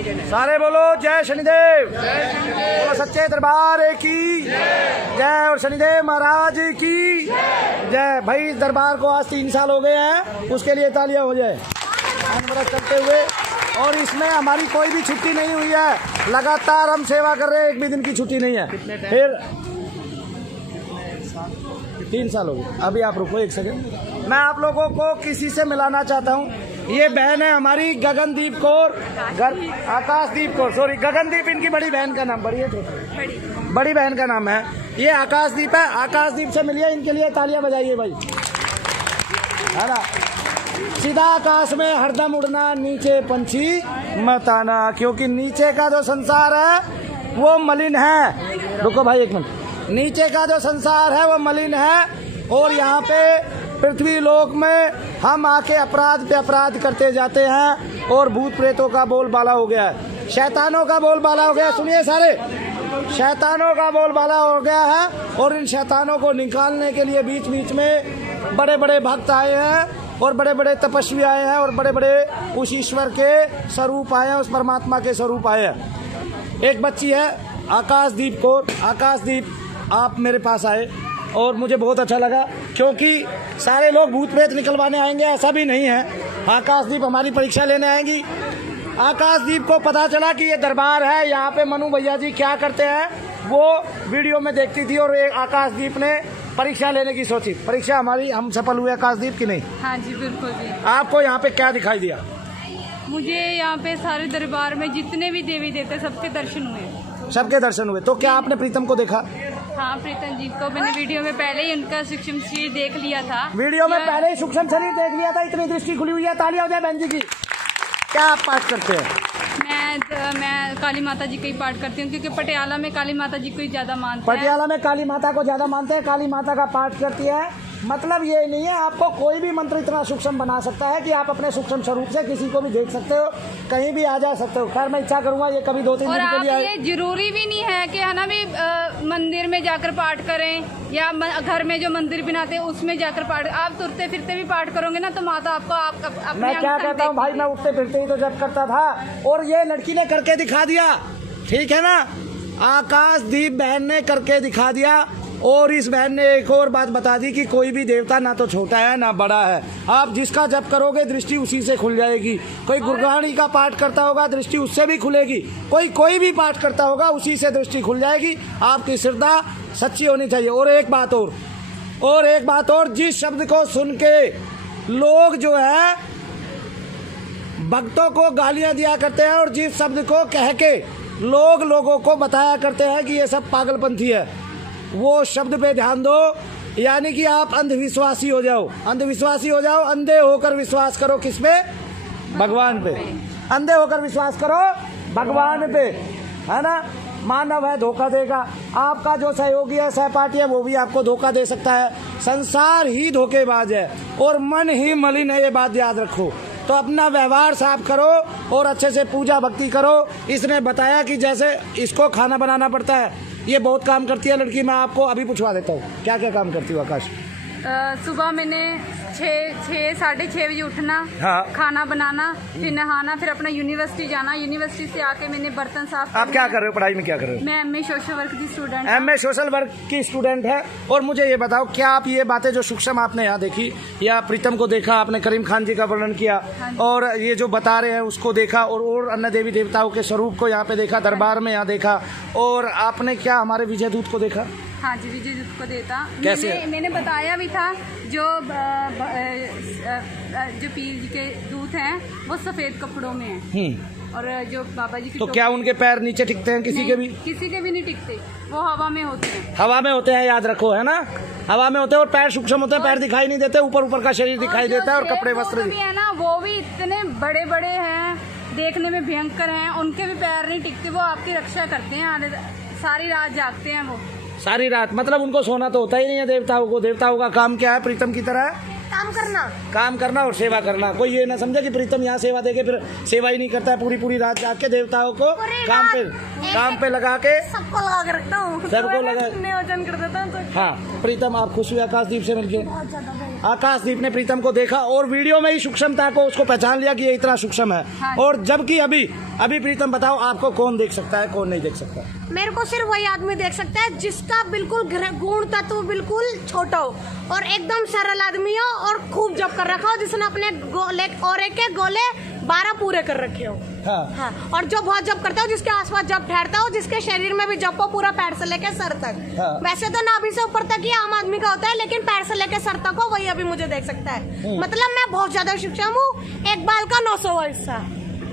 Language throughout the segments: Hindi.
सारे बोलो जय शनिदेव, बोलो सच्चे दरबार की जय और शनिदेव महाराज की जय। भाई दरबार को आज 3 साल हो गए हैं, उसके लिए तालियां हो जाए चलते हुए। और इसमें हमारी कोई भी छुट्टी नहीं हुई है, लगातार हम सेवा कर रहे हैं, एक भी दिन की छुट्टी नहीं है। फिर 3 साल हो गए। अभी आप रुको 1 सेकंड, मैं आप लोगों को किसी से मिलाना चाहता हूँ। ये बहन है हमारी गगनदीप कौर, आकाशदीप कौर, सॉरी गगनदीप इनकी बड़ी बहन का नाम, बड़ी बहन का नाम है। ये आकाशदीप है, आकाशदीप से मिलिए, इनके लिए तालियां बजाइए भाई, है ना। सीधा आकाश में हरदम उड़ना, नीचे पंछी मत आना, क्योंकि नीचे का जो संसार है वो मलिन है। रुको भाई 1 मिनट, नीचे का जो संसार है वो मलिन है और यहाँ पे पृथ्वी लोक में हम आके अपराध पे अपराध करते जाते हैं और भूत प्रेतों का बोलबाला हो गया है, शैतानों का बोलबाला हो गया है। सुनिए सारे, शैतानों का बोलबाला हो गया है और इन शैतानों को निकालने के लिए बीच बीच में बड़े बड़े भक्त आए हैं और बड़े बड़े तपस्वी आए हैं और बड़े बड़े उस ईश्वर के स्वरूप आए हैं, उस परमात्मा के स्वरूप आए हैं। एक बच्ची है आकाशदीप कौर, आकाशदीप आप मेरे पास आए और मुझे बहुत अच्छा लगा, क्योंकि सारे लोग भूत प्रेत निकलवाने आएंगे ऐसा भी नहीं है। आकाशदीप हमारी परीक्षा लेने आएंगी। आकाशदीप को पता चला कि ये दरबार है, यहाँ पे मनु भैया जी क्या करते हैं वो वीडियो में देखती थी और एक आकाशदीप ने परीक्षा लेने की सोची। परीक्षा हमारी हम सफल हुए आकाशदीप की नहीं? हाँ जी बिल्कुल जी। आपको यहाँ पे क्या दिखाई दिया? मुझे यहाँ पे सारे दरबार में जितने भी देवी देवता सबके दर्शन हुए। सबके दर्शन हुए। तो क्या आपने प्रीतम को देखा? हाँ, प्रीतम जी को मैंने वीडियो में पहले ही उनका सूक्ष्म शरीर देख लिया था। वीडियो में पहले ही सूक्ष्म शरीर देख लिया था, इतनी दृष्टि खुली हुई है। तालियां हो जाए बहन जी की। क्या आप पाठ करते हैं? मैं काली माता जी का ही पाठ करती हूँ, क्योंकि पटियाला में काली माता जी को ही ज्यादा मानते हैं। पटियाला में काली माता को ज्यादा मानते हैं, काली माता का पाठ करती है। मतलब ये नहीं है आपको कोई भी मंत्र इतना सूक्ष्म बना सकता है कि आप अपने सूक्ष्म स्वरूप से किसी को भी देख सकते हो, कहीं भी आ जा सकते हो। खैर मैं इच्छा करूंगा ये कभी 2-3 दिन के लिए ये जरूरी भी नहीं है कि है ना भी मंदिर में जाकर पाठ करें या घर में जो मंदिर बनाते हैं उसमें जाकर पाठ। आप तुरते फिरते भी पाठ करोगे ना तो माता आपको मैं क्या कहता हूँ भाई, मैं उठते फिरते ही तो जब करता था और ये लड़की ने करके दिखा दिया, ठीक है ना। आकाशदीप बहन ने करके दिखा दिया और इस बहन ने एक और बात बता दी कि कोई भी देवता ना तो छोटा है ना बड़ा है, आप जिसका जप करोगे दृष्टि उसी से खुल जाएगी। कोई गुरगानी का पाठ करता होगा दृष्टि उससे भी खुलेगी, कोई भी पाठ करता होगा उसी से दृष्टि खुल जाएगी। आपकी श्रद्धा सच्ची होनी चाहिए। और एक बात और, जिस शब्द को सुन के लोग जो है भक्तों को गालियां दिया करते हैं और जिस शब्द को कह के लोग लोगों को बताया करते हैं कि ये सब पागलपंथी है, वो शब्द पे ध्यान दो। यानी कि आप अंधविश्वासी हो जाओ, अंधे होकर विश्वास करो किस पे? भगवान पे। अंधे होकर विश्वास करो भगवान पे, है ना। मानव है धोखा देगा, आपका जो सहयोगी है सहपाठी है वो भी आपको धोखा दे सकता है। संसार ही धोखेबाज है और मन ही मलिन है, ये बात याद रखो। तो अपना व्यवहार साफ करो और अच्छे से पूजा भक्ति करो। इसने बताया कि जैसे इसको खाना बनाना पड़ता है, ये बहुत काम करती है लड़की। मैं आपको अभी पूछवा देता हूँ क्या क्या काम करती हूँ आकाश। सुबह मैंने 6-6:30 बजे उठना, हाँ। खाना बनाना, फिर नहाना, फिर अपना यूनिवर्सिटी जाना। यूनिवर्सिटी से आके मैंने बर्तन साफ। आप क्या कर रहे हो? पढ़ाई में क्या कर रहे हो? मैं MA सोशल वर्क की स्टूडेंट। MA सोशल वर्क की स्टूडेंट है। और मुझे ये बताओ, क्या आप ये बातें जो सूक्ष्म आपने यहाँ देखी या प्रीतम को देखा, आपने करीम खान जी का वर्णन किया और ये जो बता रहे हैं उसको देखा और अन्य देवी देवताओं के स्वरूप को यहाँ पे देखा, दरबार में यहाँ देखा, और आपने क्या हमारे विजय दूत को देखा? हाँ जी, विजय दूत को देता। कैसे? मैंने बताया भी था जो पीर जी के दूत हैं वो सफेद कपड़ों में हैं और जो बाबा जी की तो क्या उनके पैर नीचे टिकते हैं? किसी के भी नहीं टिकते, वो हवा में होते हैं। हवा में होते हैं, याद रखो, है ना। हवा में होते हैं और पैर सूक्ष्म होते हैं, पैर दिखाई नहीं देते, ऊपर का शरीर दिखाई देता है और कपड़े वस्त्र भी है ना, वो भी इतने बड़े बड़े हैं, देखने में भयंकर हैं, उनके भी पैर नहीं टिकते। वो आपकी रक्षा करते हैं, सारी रात जागते हैं वो सारी रात। मतलब उनको सोना तो होता ही नहीं है देवताओं को। देवताओं का काम क्या है? प्रीतम की तरह काम करना और सेवा करना। कोई ये ना समझे कि प्रीतम यहाँ सेवा देके फिर सेवा ही नहीं करता है। पूरी रात जाग के देवताओं को काम पे लगा के सबको लगा के रखता हूँ, सबको लगा नियोजन कर देता हूँ। हाँ प्रीतम, आप खुश हुए आकाशदीप से मिलके? बहुत ज्यादा। आकाशदीप ने प्रीतम को देखा और वीडियो में ही सूक्ष्मता को उसको पहचान लिया कि ये इतना सूक्ष्म है। हाँ। और जबकि अभी प्रीतम बताओ आपको कौन देख सकता है कौन नहीं देख सकता? मेरे को सिर्फ वही आदमी देख सकता है जिसका बिल्कुल गुण तत्व बिल्कुल छोटा हो और एकदम सरल आदमी हो और खूब जप कर रखा हो, जिसने अपने गोले और एक 12 पूरे कर रखे हो। हाँ। और जो बहुत जप करता हो, जिसके आसपास जप ठहरता हो, जिसके शरीर में भी जप हो पूरा पैर से लेके सर तक। हाँ। वैसे तो नाभि से ऊपर तक ही आम आदमी का होता है, लेकिन पैर से लेके सर तक हो वही अभी मुझे देख सकता है। मतलब मैं बहुत ज्यादा सूक्ष्म हूँ, एक बाल का 900वां हिस्सा,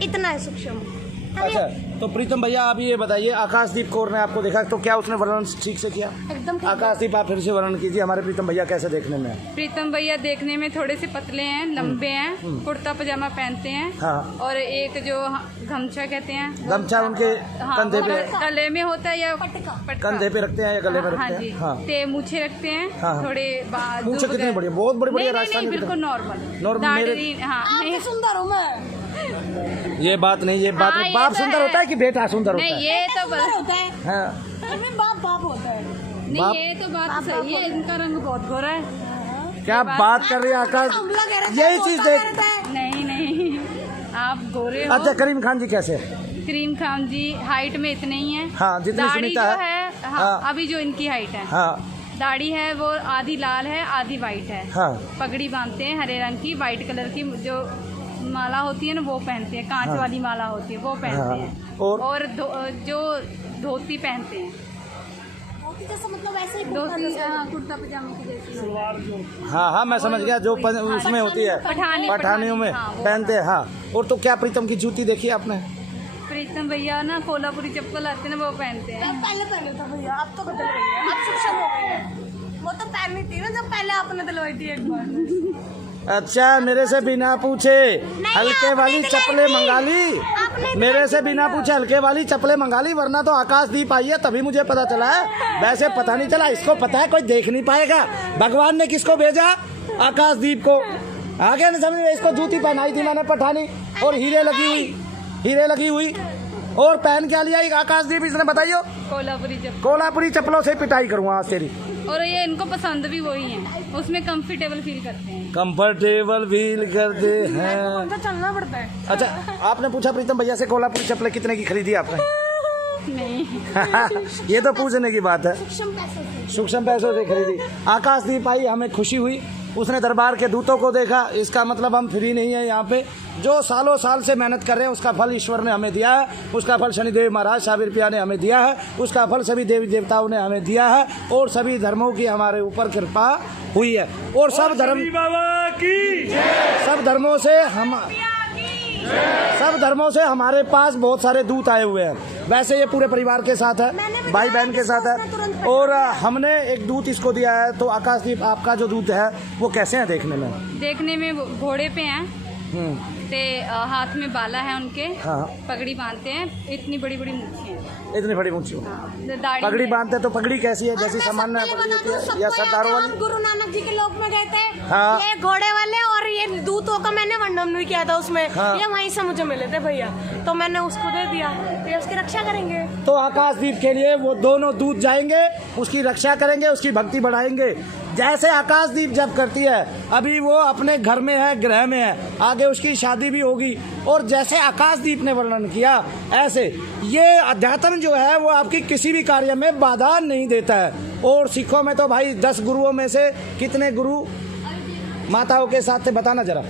इतना है सूक्ष्म। अच्छा, तो प्रीतम भैया आप ये बताइए, आकाशदीप कौर ने आपको देखा तो क्या उसने वर्णन ठीक से किया? एकदम ठीक। आकाशदीप आप फिर से वर्णन कीजिए, हमारे प्रीतम भैया कैसे देखने में है? प्रीतम भैया देखने में थोड़े से पतले हैं, लंबे हैं, कुर्ता पजामा पहनते हैं। हाँ। और एक जो गमछा कहते हैं, गमछा उनके कंधे पे, गले में होता है या कंधे पे रखते हैं या गले पे हाँ रखते जी। हैं? हाँ। ते मूछे रखते हैं। हाँ। थोड़े मूछें कितनी बड़ी, बहुत बड़ी बड़ी राजस्थानी? बिल्कुल नॉर्मल। आप सुंदर हूँ मैं। ये बात नहीं, ये बात हाँ, नहीं। ये बाप तो सुंदर है। होता है कि बेटा सुंदर होता नहीं, है? ये तो सुंदर होता है। हाँ। बाप होता है। नहीं, ये तो बात सही है, इनका रंग बहुत गोरा है। क्या बात कर रही है आकाश? यही चीज देख। नहीं, आप गोरे हो। अच्छा, करीम खान जी कैसे? करीम खान जी हाइट में इतने ही हैं। हाँ, जितनी दाढ़ी सुनीता जो है, हाँ, हाँ। अभी जो इनकी हाइट है, हाँ दाढ़ी है वो आधी लाल है आधी वाइट है। हाँ। पगड़ी बांधते हैं हरे रंग की, वाइट कलर की जो माला होती है ना वो पहनते हैं, कांच हाँ। वाली माला होती है वो पहनते हाँ। हैं। और जो धोती पहनते हैं, जैसा मतलब ऐसे ही धोती कुर्ता पजामा की जैसी। हाँ, मैं समझ गया, जो उसमें होती है पठानियों में हाँ, वो पहनते हैं। हाँ। और तो क्या प्रीतम की जूती देखी आपने? प्रीतम भैया ना कोल्हापुरी चप्पल आते हैं ना वो पहनते हैं। पहले पहले था भैया, अब तो बदल गई है, अब सूक्ष्म हो गई है। वो तो पहननी थी ना जब पहले आपने दिलवाई थी एक बार। अच्छा, मेरे से बिना पूछे हल्के वाली चप्पलें मंगा ली? मेरे से बिना पूछे हल्के वाली चप्पलें मंगा ली, वरना तो आकाशदीप आई है तभी मुझे पता चला है। वैसे पता नहीं चला, इसको पता है कोई देख नहीं पाएगा। भगवान ने किसको भेजा? आकाशदीप को। आगे नहीं समझ में, इसको जूती पहनाई थी मैंने पठानी और हीरे लगी हुई और पहन क्या लिया आकाशदीप, इसने बताइयो? कोल्हापुरी चप्पलों से पिटाई करूँगा आज तेरी। और ये इनको पसंद भी वही है, उसमें कंफर्टेबल फील करते हैं। कंफर्टेबल फील करते हैं। तो चलना पड़ता है। अच्छा, आपने पूछा प्रीतम भैया से कोल्हापुरी चप्पलें कितने की खरीदी आपने? नहीं। ये तो पूछने की बात है। सूक्ष्म पैसों से खरीदी। आकाशदीप आई, हमें खुशी हुई, उसने दरबार के दूतों को देखा। इसका मतलब हम फ्री नहीं है यहाँ पे, जो सालों साल से मेहनत कर रहे हैं उसका फल ईश्वर ने हमें दिया है, उसका फल शनिदेव महाराज साबिर पिया ने हमें दिया है, उसका फल सभी देवी देवताओं ने हमें दिया है और सभी धर्मों की हमारे ऊपर कृपा हुई है। और सब धर्मों से हमारे पास बहुत सारे दूत आए हुए हैं। वैसे ये पूरे परिवार के साथ है, भाई बहन के साथ है। और हमने एक दूत इसको दिया है। तो आकाशदीप, आपका जो दूत है वो कैसे है देखने में? देखने में घोड़े पे हैं, ते हाथ में बाला है उनके। हाँ। पगड़ी बांधते हैं, इतनी बड़ी बड़ी मूछें हैं। इतनी बड़ी मूछें? हाँ। पगड़ी बांधते हैं तो पगड़ी कैसी है? जैसी सामान्य पगड़ी होती है या सरदारों वाली? गुरु नानक जी के लोक में गए थे। हाँ। ये घोड़े वाले और ये दूतों का मैंने वर्णन भी किया था उसमें। हाँ। ये वहीं से मुझे मिले थे भैया, तो मैंने उसको दे दिया, ये उसकी रक्षा करेंगे। तो आकाशदीप के लिए वो दोनों दूत जाएंगे, उसकी रक्षा करेंगे, उसकी भक्ति बढ़ाएंगे। जैसे आकाशदीप जब करती है, अभी वो अपने घर में है, गृह में है, आगे उसकी शादी भी होगी। और जैसे आकाशदीप ने वर्णन किया, ऐसे ये अध्यात्म जो है वो आपकी किसी भी कार्य में बाधा नहीं देता है। और सिखों में तो भाई 10 गुरुओं में से कितने गुरु माताओं के साथ थे, बताना जरा।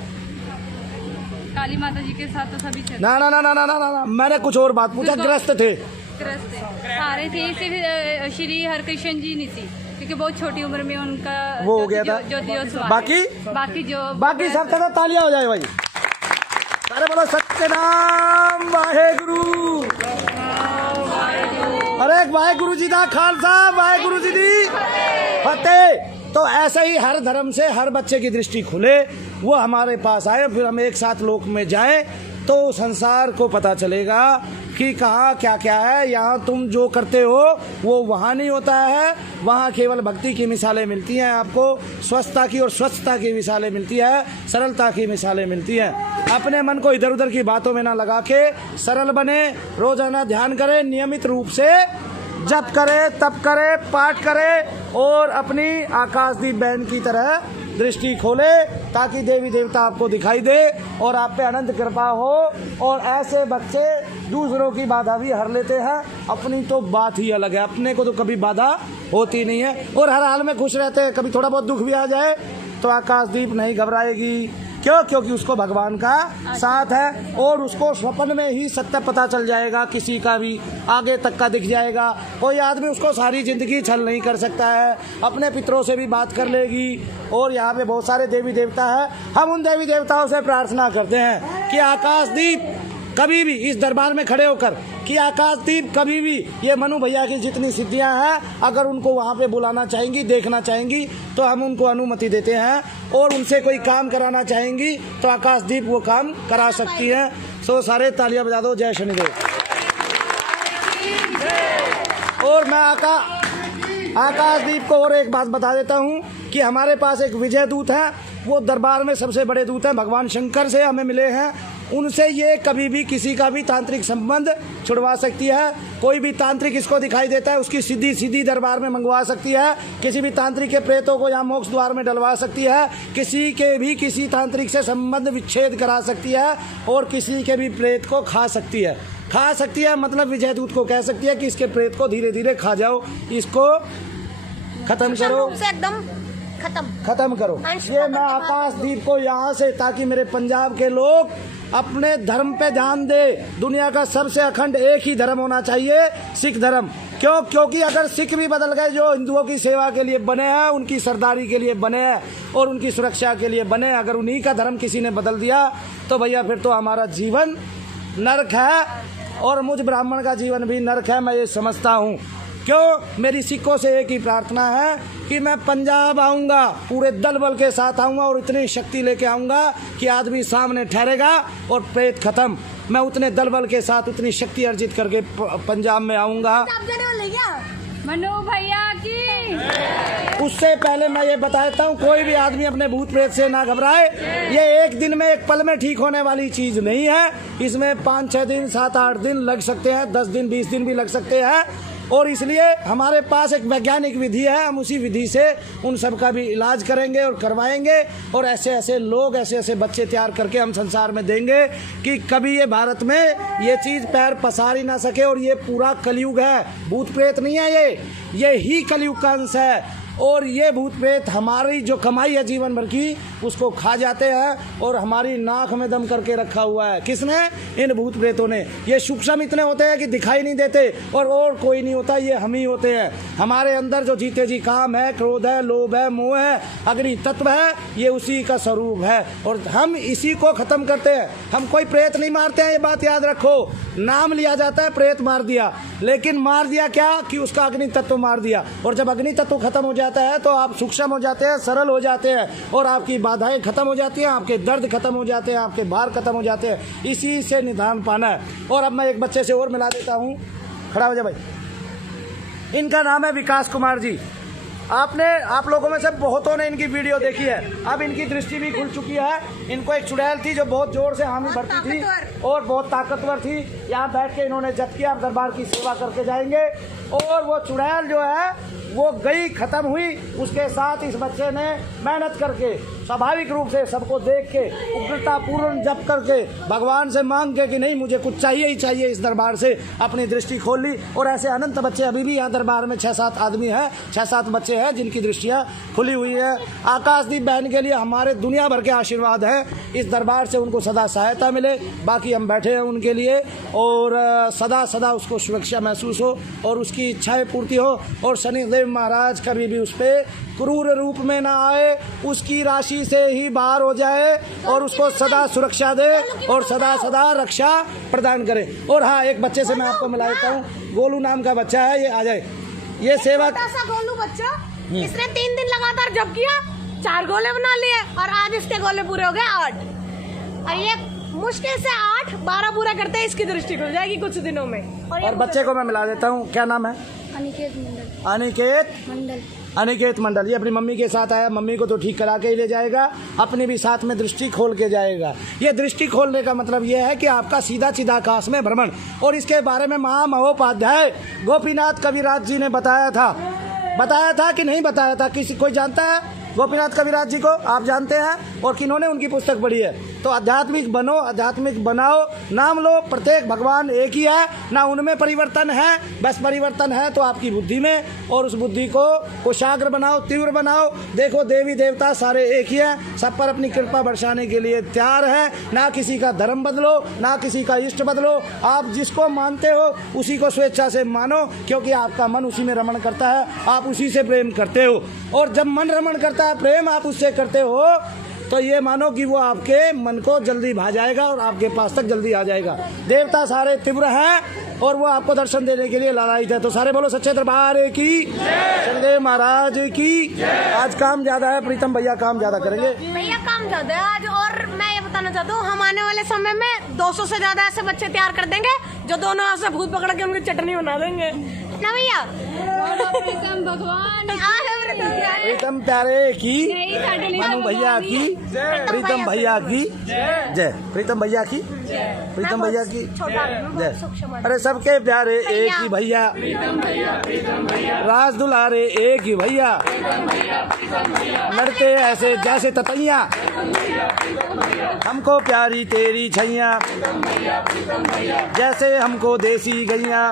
काली माता जी के साथ तो सभी थे। ना, मैंने कुछ और बात पूछा। ग्रस्त थे? सारे थे, सिर्फ श्री हरकृष्ण जी नहीं थी, क्योंकि बहुत छोटी उम्र में उनका वो हो गया था। बाकी सब तरह तालियां हो जाए भाई। अरे बोलो सत्यनाम वाहेगुरु। अरे वाहेगुरु जी दा खालसा, वाहेगुरु जी दी फतेह। तो ऐसे ही हर धर्म से हर बच्चे की दृष्टि खुले, वो हमारे पास आए, फिर हम एक साथ लोक में जाएं तो संसार को पता चलेगा कि कहाँ क्या क्या है। यहाँ तुम जो करते हो वो वहाँ नहीं होता है, वहाँ केवल भक्ति की मिसालें मिलती हैं आपको, स्वस्थता की और स्वच्छता की मिसालें मिलती है, सरलता की मिसालें मिलती हैं। अपने मन को इधर उधर की बातों में ना लगा के सरल बने, रोजाना ध्यान करें, नियमित रूप से जप करे, तप करे, पाठ करे और अपनी आकाशदीप बहन की तरह दृष्टि खोले ताकि देवी देवता आपको दिखाई दे और आप पे अनंत कृपा हो। और ऐसे बच्चे दूसरों की बाधा भी हर लेते हैं, अपनी तो बात ही अलग है, अपने को तो कभी बाधा होती नहीं है और हर हाल में खुश रहते हैं। कभी थोड़ा बहुत दुख भी आ जाए तो आकाशदीप नहीं घबराएगी। क्यों? क्योंकि उसको भगवान का साथ है और उसको स्वप्न में ही सत्य पता चल जाएगा, किसी का भी आगे तक का दिख जाएगा। कोई आदमी उसको सारी जिंदगी छल नहीं कर सकता है, अपने पितरों से भी बात कर लेगी। और यहाँ पे बहुत सारे देवी देवता है, हम उन देवी देवताओं से प्रार्थना करते हैं कि आकाशदीप कभी भी इस दरबार में खड़े होकर कि आकाशदीप कभी भी ये मनु भैया की जितनी सिद्धियां हैं अगर उनको वहाँ पे बुलाना चाहेंगी, देखना चाहेंगी तो हम उनको अनुमति देते हैं। और उनसे कोई काम कराना चाहेंगी तो आकाशदीप वो काम करा सकती हैं। सो सारे तालियां बजा दो, जय शनिदेव। और मैं आकाशदीप को और एक बात बता देता हूँ कि हमारे पास एक विजय दूत है, वो दरबार में सबसे बड़े दूत हैं, भगवान शंकर से हमें मिले हैं। उनसे ये कभी भी किसी का भी तांत्रिक संबंध छुड़वा सकती है। कोई भी तांत्रिक इसको दिखाई देता है उसकी सीधी दरबार में मंगवा सकती है। किसी भी तांत्रिक के प्रेतों को यहाँ मोक्ष द्वार में डलवा सकती है। किसी के भी किसी तांत्रिक से संबंध विच्छेद करा सकती है और किसी के भी प्रेत को खा सकती है। मतलब विजय दूत को कह सकती है कि इसके प्रेत को धीरे धीरे खा जाओ, इसको खत्म करो, एकदम खत्म करो। ये मैं आकाशदीप को यहाँ से, ताकि मेरे पंजाब के लोग अपने धर्म पे ध्यान दे। दुनिया का सबसे अखंड एक ही धर्म होना चाहिए, सिख धर्म। क्यों? क्योंकि अगर सिख भी बदल गए, जो हिंदुओं की सेवा के लिए बने हैं, उनकी सरदारी के लिए बने हैं और उनकी सुरक्षा के लिए बने, अगर उन्हीं का धर्म किसी ने बदल दिया तो भैया फिर तो हमारा जीवन नरक है और मुझ ब्राह्मण का जीवन भी नरक है, मैं ये समझता हूँ। क्यों? मेरी सिखों से एक ही प्रार्थना है कि मैं पंजाब आऊँगा, पूरे दल बल के साथ आऊँगा और इतनी शक्ति लेके आऊँगा कि आदमी सामने ठहरेगा और प्रेत खत्म। मैं उतने दल बल के साथ उतनी शक्ति अर्जित करके पंजाब में आऊँगा। मनु भैया की। उससे पहले मैं ये बता देता हूँ, कोई भी आदमी अपने भूत प्रेत से ना घबराए। ये एक दिन में, एक पल में ठीक होने वाली चीज नहीं है। इसमें 5-6 दिन, 7-8 दिन लग सकते हैं, 10 दिन 20 दिन भी लग सकते हैं। और इसलिए हमारे पास एक वैज्ञानिक विधि है, हम उसी विधि से उन सब का भी इलाज करेंगे और करवाएंगे। और ऐसे ऐसे लोग, ऐसे ऐसे बच्चे तैयार करके हम संसार में देंगे कि कभी ये भारत में ये चीज़ पैर पसार ही ना सके। और ये पूरा कलयुग है, भूत प्रेत नहीं है, ये ही कलयुग का अंश है। और ये भूत प्रेत हमारी जो कमाई है जीवन भर की, उसको खा जाते हैं और हमारी नाक में दम करके रखा हुआ है। किसने? इन भूत प्रेतों ने। ये सूक्ष्म इतने होते हैं कि दिखाई नहीं देते और कोई नहीं होता, ये हम ही होते हैं। हमारे अंदर जो जीते जी काम है, क्रोध है, लोभ है, मोह है, अग्नि तत्व है, ये उसी का स्वरूप है और हम इसी को खत्म करते हैं। हम कोई प्रेत नहीं मारते हैं, ये बात याद रखो। नाम लिया जाता है प्रेत मार दिया, लेकिन मार दिया क्या? कि उसका अग्नि तत्व मार दिया। और जब अग्नि तत्व खत्म हो जाता है तो आप सूक्ष्म हो जाते हैं, सरल हो जाते हैं और आपकी बाधाएं खत्म हो जाती हैं, आपके दर्द खत्म हो जाते हैं, आपके भार खत्म हो जाते हैं। इसी से निदान पाना है। और अब मैं एक बच्चे से और मिला देता हूँ, खड़ा हो जा भाई। इनका नाम है विकास कुमार जी। आप लोगों में से बहुतों ने इनकी वीडियो देखी है। अब इनकी दृष्टि भी खुल चुकी है। इनको एक चुड़ैल थी जो बहुत जोर से हामी भरती थी और बहुत ताकतवर थी। यहाँ बैठ के इन्होंने जप किया, अब दरबार की सेवा करके जाएंगे। और वो चुड़ैल जो है वो गई, खत्म हुई। उसके साथ इस बच्चे ने मेहनत करके, स्वाभाविक रूप से सबको देख के, उग्रता पूर्ण जप करके, भगवान से मांग के कि नहीं मुझे कुछ चाहिए ही चाहिए, इस दरबार से अपनी दृष्टि खोल ली। और ऐसे अनंत बच्चे अभी भी यहाँ दरबार में 6-7 आदमी हैं, 6-7 बच्चे हैं जिनकी दृष्टियाँ खुली हुई है। आकाशदीप बहन के लिए हमारे दुनिया भर के आशीर्वाद हैं। इस दरबार से उनको सदा सहायता मिले। बाकी हम बैठे हैं उनके लिए और सदा सदा उसको सुरक्षा महसूस हो और उसकी इच्छाएं पूर्ति हो और शनिदेव महाराज कभी भी उस पर क्रूर रूप में ना आए, उसकी राशि से ही बाहर हो जाए और उसको सदा सुरक्षा दे और सदा सदा रक्षा प्रदान करे। और हाँ, एक बच्चे से मैं आपको मिला देता हूँ, गोलू नाम का बच्चा है, ये आ जाए। ये सेवा गोलू बच्चा, इसने 3 दिन लगातार जप किया, 4 गोले बना लिए और आज इसके गोले पूरे हो गए 8। और ये मुश्किल से 8-12 पूरा करते हैं, इसकी दृष्टि खुल जाएगी कुछ दिनों में। और बच्चे को मैं मिला देता हूँ, क्या नाम है? अनिकेत मंडल। अनिकेत मंडल। ये अपनी मम्मी के साथ आया, मम्मी को तो ठीक करा के ही ले जाएगा, अपनी भी साथ में दृष्टि खोल के जाएगा। ये दृष्टि खोलने का मतलब ये है कि आपका सीधा चिदाकाश में भ्रमण। और इसके बारे में महामहोपाध्याय गोपीनाथ कविराज जी ने बताया था कि नहीं बताया था? किसी कोई जानता है? गोपीनाथ कविराज जी को आप जानते हैं और किन्होंने उनकी पुस्तक पढ़ी है। तो आध्यात्मिक बनो, आध्यात्मिक बनाओ, नाम लो, प्रत्येक भगवान एक ही है, ना उनमें परिवर्तन है, बस परिवर्तन है तो आपकी बुद्धि में, और उस बुद्धि को कुशाग्र बनाओ, तीव्र बनाओ। देखो देवी देवता सारे एक ही हैं, सब पर अपनी कृपा बरसाने के लिए तैयार है। ना किसी का धर्म बदलो, ना किसी का इष्ट बदलो, आप जिसको मानते हो उसी को स्वेच्छा से मानो, क्योंकि आपका मन उसी में रमण करता है, आप उसी से प्रेम करते हो। और जब मन रमण करता है, प्रेम आप उससे करते हो, तो ये मानो कि वो आपके मन को जल्दी भा जाएगा और आपके पास तक जल्दी आ जाएगा। देवता सारे तीव्र हैं और वो आपको दर्शन देने के लिए लालायित है। तो सारे बोलो सच्चे दरबार की, शनिदेव महाराज की। आज काम ज्यादा है, प्रीतम भैया काम ज्यादा करेंगे। भैया काम ज्यादा है आज। और मैं ये बताना चाहता हूँ, हम आने वाले समय में 200 से ज्यादा ऐसे बच्चे तैयार कर देंगे जो दोनों हाथ से भूत पकड़ के उनकी चटनी बना देंगे ना भैया। प्रीतम भगवान प्रीतम प्यारे की, मनु भैया की, प्रीतम भैया की जय, प्रीतम भैया की, प्रीतम भैया की जय। अरे सबके प्यारे एक ही भैया, राज दुलारे एक ही भैया, लड़ते ऐसे जैसे ततैया, हमको प्यारी तेरी छैया, जैसे हमको देसी गैया,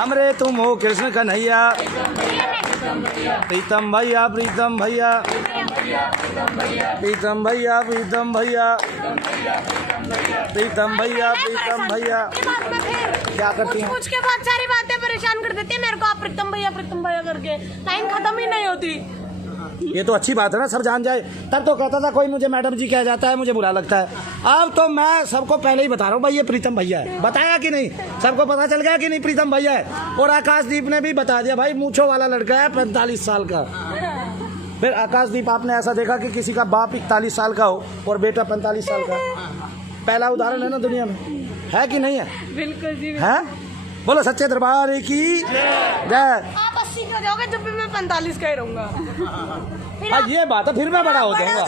हमरे तुम हो कृष्ण कन्हैया। प्रीतम भैया, प्रीतम भैया, प्रीतम भैया, प्रीतम भैया, प्रीतम भैया, प्रीतम भैया। क्या करती हैं? कुछ के बाद सारी बातें परेशान कर देती है मेरे को, आप प्रीतम भैया करके, लाइन खत्म ही नहीं होती। ये तो अच्छी बात है ना, सब जान जाए। तब तो कहता था कोई मुझे मैडम जी कह जाता है, मुझे बुरा लगता है। अब तो मैं सबको पहले ही बता रहा हूँ भाई, ये प्रीतम भैया है। बताया कि नहीं? सबको पता चल गया कि नहीं प्रीतम भैया है? और आकाशदीप ने भी बता दिया भाई, मूंछों वाला लड़का है 45 साल का। फिर आकाशदीप आपने ऐसा देखा कि किसी का बाप 41 साल का हो और बेटा 45 साल का? पहला उदाहरण है ना दुनिया में, है कि नहीं है? बिल्कुल जी। है? बोलो सच्चे दरबार की जय। आप 80 का जाओगे जब भी मैं 45 का ही रहूंगा। हाँ ये बात है, फिर मैं बड़ा हो जाऊंगा।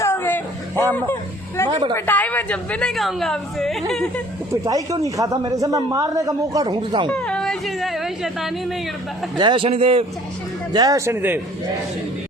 हाँ, मैं बड़ा। पिटाई में जब भी नहीं खाऊंगा आपसे। पिटाई क्यों नहीं खाता मेरे से? मैं मारने का मौका ढूंढता हूँ। मैं शैतानी नहीं करता। जय शनिदेव, जय शनिदेव।